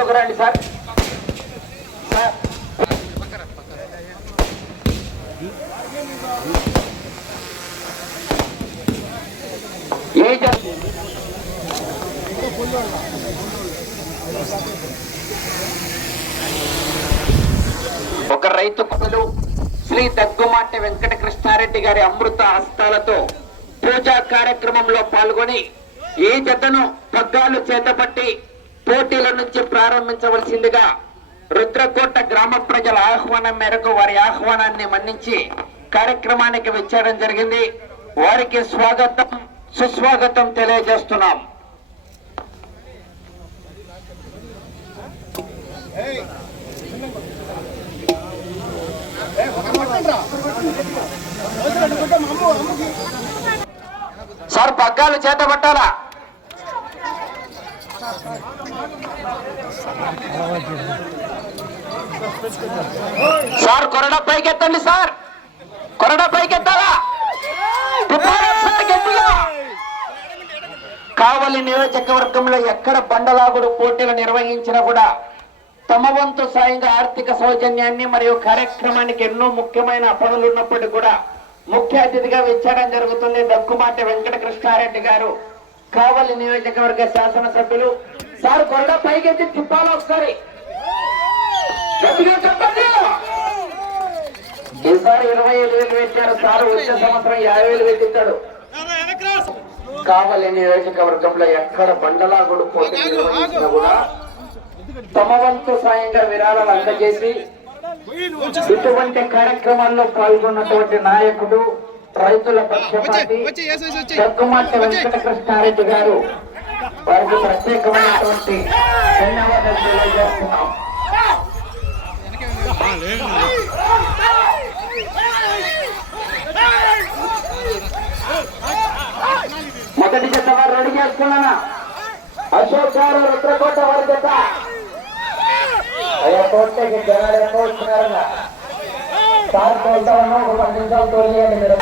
ముందుకు రండి సార్. ఒక రైతు కులు శ్రీ దగ్గుమాటి వెంకట కృష్ణారెడ్డి గారి అమృత హస్తాలతో పూజా కార్యక్రమంలో పాల్గొని ఈ జతను పగ్గాలు చేతపట్టి పోటీల నుంచి ప్రారంభించవలసిందిగా రుద్రకోట గ్రామ ప్రజల ఆహ్వానం మేరకు వారి ఆహ్వానాన్ని మన్నించి కార్యక్రమానికి వచ్చేయడం జరిగింది. వారికి స్వాగతం సుస్వాగతం తెలియజేస్తున్నాం. సార్ పగ్గాలు చేత పట్టాలా? సార్ కొరడా పైకెత్తండి. సార్ కొరడా పైకెత్తాలా? కావలి నియోజకవర్గంలో ఎక్కడ బండలాగుడు పోటీలు నిర్వహించినా కూడా తమ వంతు సాయంగా ఆర్థిక సౌజన్యాన్ని మరియు కార్యక్రమానికి ఎన్నో ముఖ్యమైన పనులు ఉన్నప్పటికీ కూడా ముఖ్య అతిథిగా విచ్చేయడం జరుగుతుంది. దగ్గుమాటి వెంకట కృష్ణారెడ్డి గారు కావలి నియోజకవర్గ శాసనసభ్యులు. సార్ కొరడా పైకెత్తి తిప్పాలా ఒకసారి? ఈసారి 25,000 పెట్టారు సార్. వచ్చే సంవత్సరం 50,000 పెట్టిస్తాడు. కావలి నియోజకవర్గంలో ఎక్కడ బండలాగుడు పోటీ నిర్వహించినా కూడా తమ వంతు సాయంగా విరాళాలు అందజేసి ఇటువంటి కార్యక్రమాల్లో పాల్గొన్నటువంటి నాయకుడు రైతుల పక్షపాతి దగ్గుమాటి వెంకట కృష్ణారెడ్డి గారు. వారికి ప్రత్యేకమైనటువంటి ధన్యవాదాలు తెలియజేస్తున్నాం. మొదటి జత వారు రెడీ చేసుకున్నానా? అశోక్ గారు రుద్రకోట వారి జత. అయ్యా కోటకి జనాలు ఎక్కువ వచ్చినారన్నా సార్ తోలుతా ఉన్నాం. ఒక 10 నిమిషాలు తోలియండి మీరు.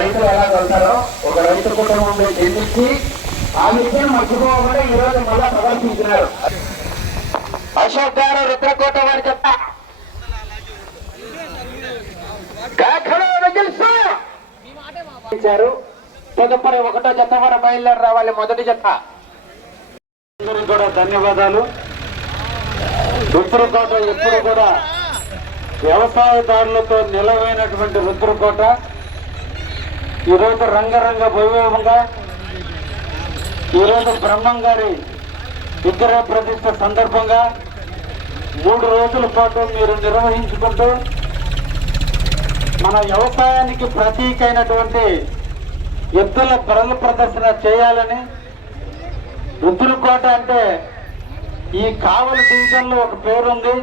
రైతులు ఎలా వెళ్తారో ఒక రైతు కుటుంబం చెల్లించి ఆ విషయం మర్చిపోకుండా ఈ రోజు మళ్ళా ప్రదర్శించినారు. అశోక్ గారు రుద్రకోట వారి చెత్త తదుపరి 1వ జత వారు బయలుదేరి రావాలి. మొదటి జత అందరూ కూడా ధన్యవాదాలు. రుద్రకోట ఎప్పుడు కూడా వ్యవసాయదారులతో నిలవైనటువంటి రుద్రకోట ఈరోజు రంగరంగ వైభవంగా ఈరోజు బ్రహ్మం గారి విగ్రహ ప్రతిష్ఠ సందర్భంగా 3 రోజుల పాటు మీరు నిర్వహించుకుంటూ మన వ్యవసాయానికి ప్రతీకైనటువంటి ఎద్దుల బల ప్రదర్శన చేయాలని. రుద్రకోట అంటే ఈ కావలి డివిజన్ లో ఒక పేరుంది.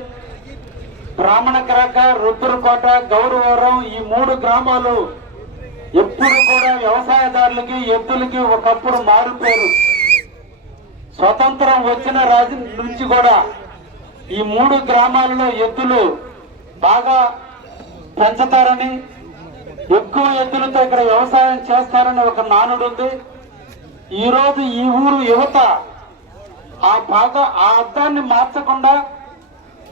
బ్రాహ్మణకరక, రుద్రకోట, గౌరవరం ఈ 3 గ్రామాలు ఎప్పుడు కూడా వ్యవసాయదారులకి ఎద్దులకి ఒకప్పుడు మారుపేరు. స్వతంత్రం వచ్చిన రాజు నుంచి కూడా ఈ 3 గ్రామాలలో ఎద్దులు బాగా పెంచుతారని, ఎక్కువ ఎద్దులతో ఇక్కడ వ్యవసాయం చేస్తారని ఒక నానుడు ఉంది. ఈరోజు ఈ ఊరు యువత ఆ అర్థాన్ని మార్చకుండా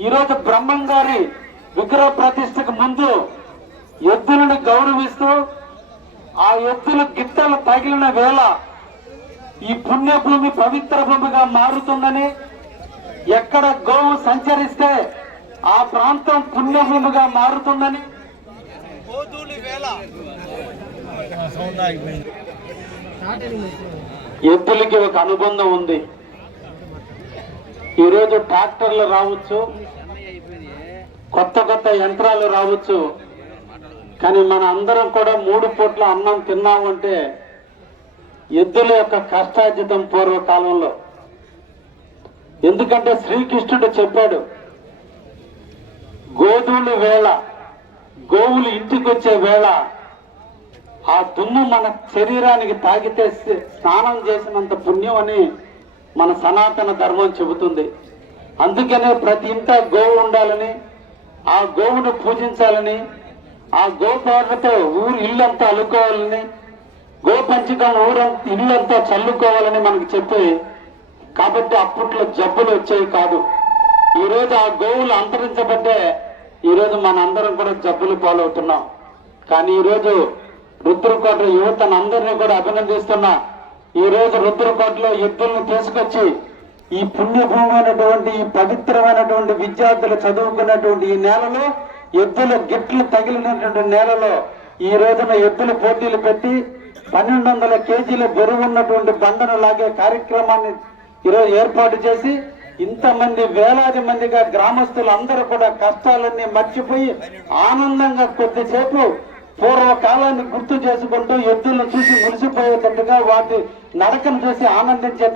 ఈరోజు బ్రహ్మం గారి విగ్రహ ప్రతిష్టకు ముందు ఎద్దులను గౌరవిస్తూ ఆ ఎద్దుల గిట్టలు తగిలిన వేళ ఈ పుణ్యభూమి పవిత్ర భూమిగా మారుతుందని, ఎక్కడ గోవు సంచరిస్తే ఆ ప్రాంతం పుణ్యభూమిగా మారుతుందని, ఎద్దులకి ఒక అనుబంధం ఉంది. ఈరోజు ట్రాక్టర్లు రావచ్చు, కొత్త కొత్త యంత్రాలు రావచ్చు, కానీ మన అందరం కూడా 3 పూట్ల అన్నం తిన్నామంటే ఎద్దుల యొక్క కష్టార్జితం పూర్వకాలంలో. ఎందుకంటే శ్రీకృష్ణుడు చెప్పాడు, గోధుల వేళ, గోవులు ఇంటికి వచ్చే వేళ ఆ దుమ్ము మన శరీరానికి తాగితే స్నానం చేసినంత పుణ్యం అని మన సనాతన ధర్మం చెబుతుంది. అందుకనే ప్రతి ఇంట గోవు ఉండాలని, ఆ గోవును పూజించాలని, ఆ గోపాలతో ఇల్లంతా అల్లుకోవాలని, గోపంచకం ఇల్లంతా చల్లుకోవాలని మనకు చెప్పి, కాబట్టి అప్పట్లో జబ్బులు వచ్చేవి కాదు. ఈరోజు ఆ గోవులు అంతరించబట్టే ఈరోజు మనందరం కూడా జబ్బులు పాలవుతున్నాం. కానీ ఈరోజు రుద్రకోట యువతను అందరినీ కూడా అభినందిస్తున్నా. ఈరోజు రుద్రకోటలో ఎద్దులను తీసుకొచ్చి ఈ పుణ్యభూమైనటువంటి, ఈ పవిత్రమైనటువంటి విద్యార్థులు చదువుకున్నటువంటి ఈ నేలలో, ఎద్దుల గిట్లు తగిలినటువంటి నేలలో ఈ రోజున ఎద్దుల పోటీలు పెట్టి 1200 కేజీల బరువు ఉన్నటువంటి బండను లాగే కార్యక్రమాన్ని ఈరోజు ఏర్పాటు చేసి, ఇంతమంది వేలాది మందిగా గ్రామస్తులు అందరూ కూడా కష్టాలన్నీ మర్చిపోయి ఆనందంగా కొద్దిసేపు పూర్వకాలాన్ని గుర్తు చేసుకుంటూ ఎద్దులను చూసి మురిసిపోయేటట్టుగా వాటి నడకను చూసి ఆనందించే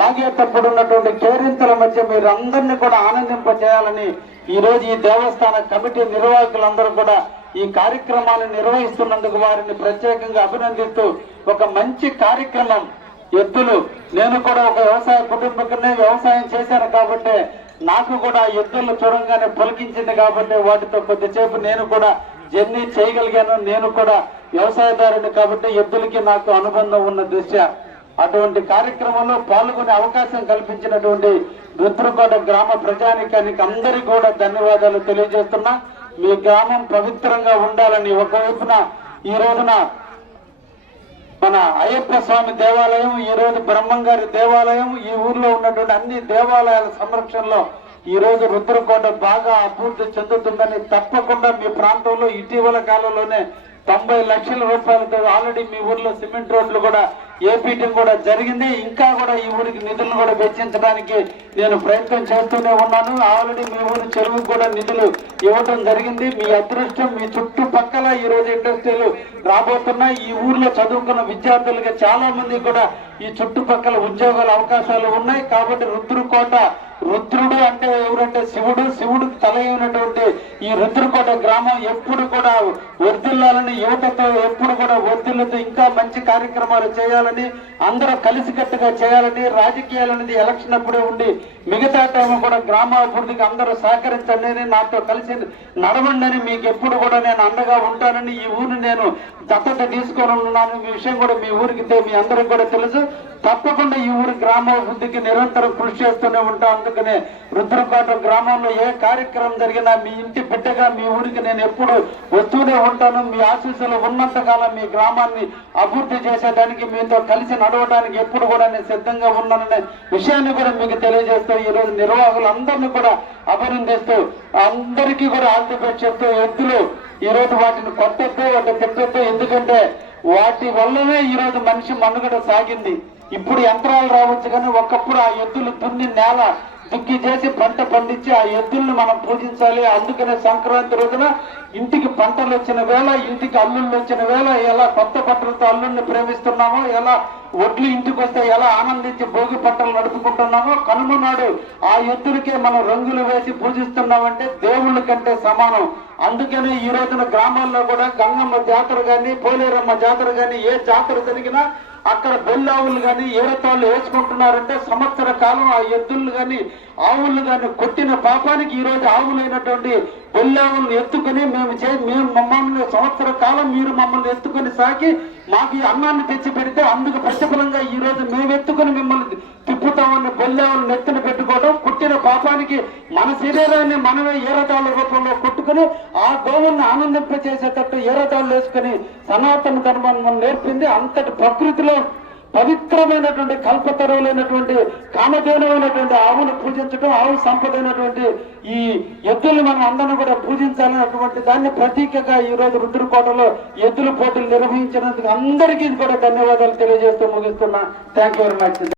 లాగేటప్పుడు ఉన్నటువంటి కేరింతల మధ్య మీరు అందరినీ కూడా ఆనందింప చేయాలని ఈ రోజు ఈ దేవస్థాన కమిటీ నిర్వాహకులందరూ కూడా ఈ కార్యక్రమాన్ని నిర్వహిస్తున్నందుకు వారిని ప్రత్యేకంగా అభినందిస్తూ, ఒక మంచి కార్యక్రమం. ఎద్దులు, నేను కూడా ఒక వ్యవసాయ కుటుంబకనే వ్యవసాయం చేశాను కాబట్టి నాకు కూడా ఎద్దులు చూడంగానే పొలికించింది కాబట్టి వాటితో కొద్దిసేపు నేను కూడా జర్నీ చేయగలిగాను. నేను కూడా వ్యవసాయదారుని కాబట్టి ఎద్దులకి నాకు అనుబంధం ఉన్న దృష్ట్యా అటువంటి కార్యక్రమంలో పాల్గొనే అవకాశం కల్పించినటువంటి రుద్రకోట గ్రామ ప్రజానికానికి అందరికీ కూడా ధన్యవాదాలు తెలియజేస్తున్నా. మీ గ్రామం పవిత్రంగా ఉండాలని ఒకవైపున ఈ రోజున మన అయ్యప్ప స్వామి దేవాలయం, ఈ రోజు బ్రహ్మంగారి దేవాలయం, ఈ ఊర్లో ఉన్నటువంటి అన్ని దేవాలయాల సంరక్షణలో ఈ రోజు రుద్రకోట బాగా అభివృద్ధి చెందుతుందని, తప్పకుండా మీ ప్రాంతంలో ఇటీవల కాలంలోనే 90 లక్షల రూపాయలతో ఆల్రెడీ మీ ఊర్లో సిమెంట్ రోడ్లు కూడా ఏపీటీ కూడా జరిగింది. ఇంకా కూడా ఈ ఊరికి నిధులను కూడా వెచ్చించడానికి నేను ప్రయత్నం చేస్తూనే ఉన్నాను. ఆల్రెడీ మీ ఊరి చెరువుకు కూడా నిధులు ఇవ్వడం జరిగింది. మీ అదృష్టం, మీ చుట్టుపక్కల ఈ రోజు ఇండస్ట్రీలు రాబోతున్నాయి. ఈ ఊర్లో చదువుకున్న విద్యార్థులకి చాలా మంది కూడా ఈ చుట్టుపక్కల ఉద్యోగాల అవకాశాలు ఉన్నాయి. కాబట్టి రుద్రకోట, రుద్రుడు అంటే ఎవరంటే శివుడు, శివుడికి తల అయినటువంటి ఈ రుద్రకోట గ్రామం ఎప్పుడు కూడా వర్ధిల్లాలని, యువతతో ఎప్పుడు కూడా వర్ధిల్లుతూ ఇంకా మంచి కార్యక్రమాలు చేయాలని, అందరూ కలిసికట్టుగా చేయాలని, రాజకీయాలనేది ఎలక్షన్ అప్పుడే ఉండి మిగతా టైం కూడా గ్రామాభివృద్ధికి అందరూ సహకరించండి, నాతో కలిసి నడవండి అని మీకు ఎప్పుడు కూడా నేను అండగా ఉంటానని, ఈ ఊరిని నేను దత్తత తీసుకొని ఉన్నాను. ఈ విషయం కూడా మీ ఊరికి మీ అందరికి కూడా తెలుసు. తప్పకుండా ఈ ఊరి గ్రామాభివృద్ధికి నిరంతరం కృషి చేస్తూనే ఉంటాం. అందుకనే రుద్రకోట గ్రామంలో ఏ కార్యక్రమం జరిగినా మీ ఇంటి బిడ్డగా మీ ఊరికి నేను ఎప్పుడు వస్తూనే ఉంటాను. మీ ఆశీస్సులు ఉన్నంత కాలం మీ గ్రామాన్ని అభివృద్ధి చేసేదానికి, మీతో కలిసి నడవడానికి ఎప్పుడు కూడా నేను సిద్ధంగా ఉన్నాననే విషయాన్ని కూడా మీకు తెలియజేస్తూ ఈ రోజు నిర్వాహకులందరినీ కూడా అభినందిస్తూ అందరికీ కూడా ఆల్ ది బెస్ట్ చెప్తూ, ఎద్దులు ఈ రోజు వాటిని కొట్టద్దు, వాటిని తిట్టద్దు. ఎందుకంటే వాటి వల్లనే ఈ రోజు మనిషి మనుగడ సాగింది. ఇప్పుడు యంత్రాలు రావచ్చు, కానీ ఒకప్పుడు ఆ ఎద్దులు దున్ని నేల దుక్కి చేసి పంట పండించి ఆ ఎద్దుల్ని మనం పూజించాలి. అందుకనే సంక్రాంతి రోజున ఇంటికి పంటలు వచ్చిన వేళ, ఇంటికి అల్లుళ్ళు వచ్చిన వేళ ఎలా కొత్త బట్టలతో అల్లుల్ని ప్రేమిస్తున్నామో, ఎలా ఒడ్లు ఇంటికి వస్తే ఎలా ఆనందించి భోగి పంటలు నడుపుకుంటున్నామో, కనుమ నాడు ఆ ఎద్దులకే మనం రంగులు వేసి పూజిస్తున్నామంటే దేవుళ్ళ కంటే సమానం. అందుకనే ఈ రోజున గ్రామాల్లో కూడా గంగమ్మ జాతర కానీ, పోలేరమ్మ జాతర కానీ, ఏ జాతర జరిగినా అక్కడ బెల్లావులు కానీ ఏరతాళ్ళు వేసుకుంటున్నారంటే సంవత్సర కాలం ఆ ఎద్దులు కానీ ఆవులు కానీ కొట్టిన పాపానికి ఈ రోజు ఆవులైనటువంటి బెల్లావులను ఎత్తుకుని మేము మమ్మల్ని సంవత్సర కాలం మీరు మమ్మల్ని ఎత్తుకొని సాకి మాకు ఈ అన్నాన్ని తెచ్చి పెడితే అందుకు ప్రతిఫలంగా ఈ రోజు మేము ఎత్తుకుని మిమ్మల్ని తిప్పుతామని బెల్లావులను ఎత్తున పెట్టుకోవడం, కొట్టిన పాపానికి మన శరీరాన్ని మనమే ఏరతాళ్ళ రూపంలో కొట్టుకుని ఆ గోవుల్ని ఆనందింప చేసేటట్టు ఏరతాళ్ళు వేసుకుని సనాతన ధర్మాన్ని మనం నేర్పింది. అంతటి పవిత్రమైనటువంటి కల్పతరువులైనటువంటి కామధేనువైనటువంటి ఆవును పూజించడం, ఆవు సంపదైనటువంటి ఈ ఎద్దుల్ని మనం అందరం కూడా పూజించాలన్నటువంటి దాన్ని ప్రతీకగా ఈ రోజు రుద్రకోటలో ఎద్దుల పోటీలు నిర్వహించినందుకు అందరికీ కూడా ధన్యవాదాలు తెలియజేస్తూ ముగిస్తున్నా. Thank you very much.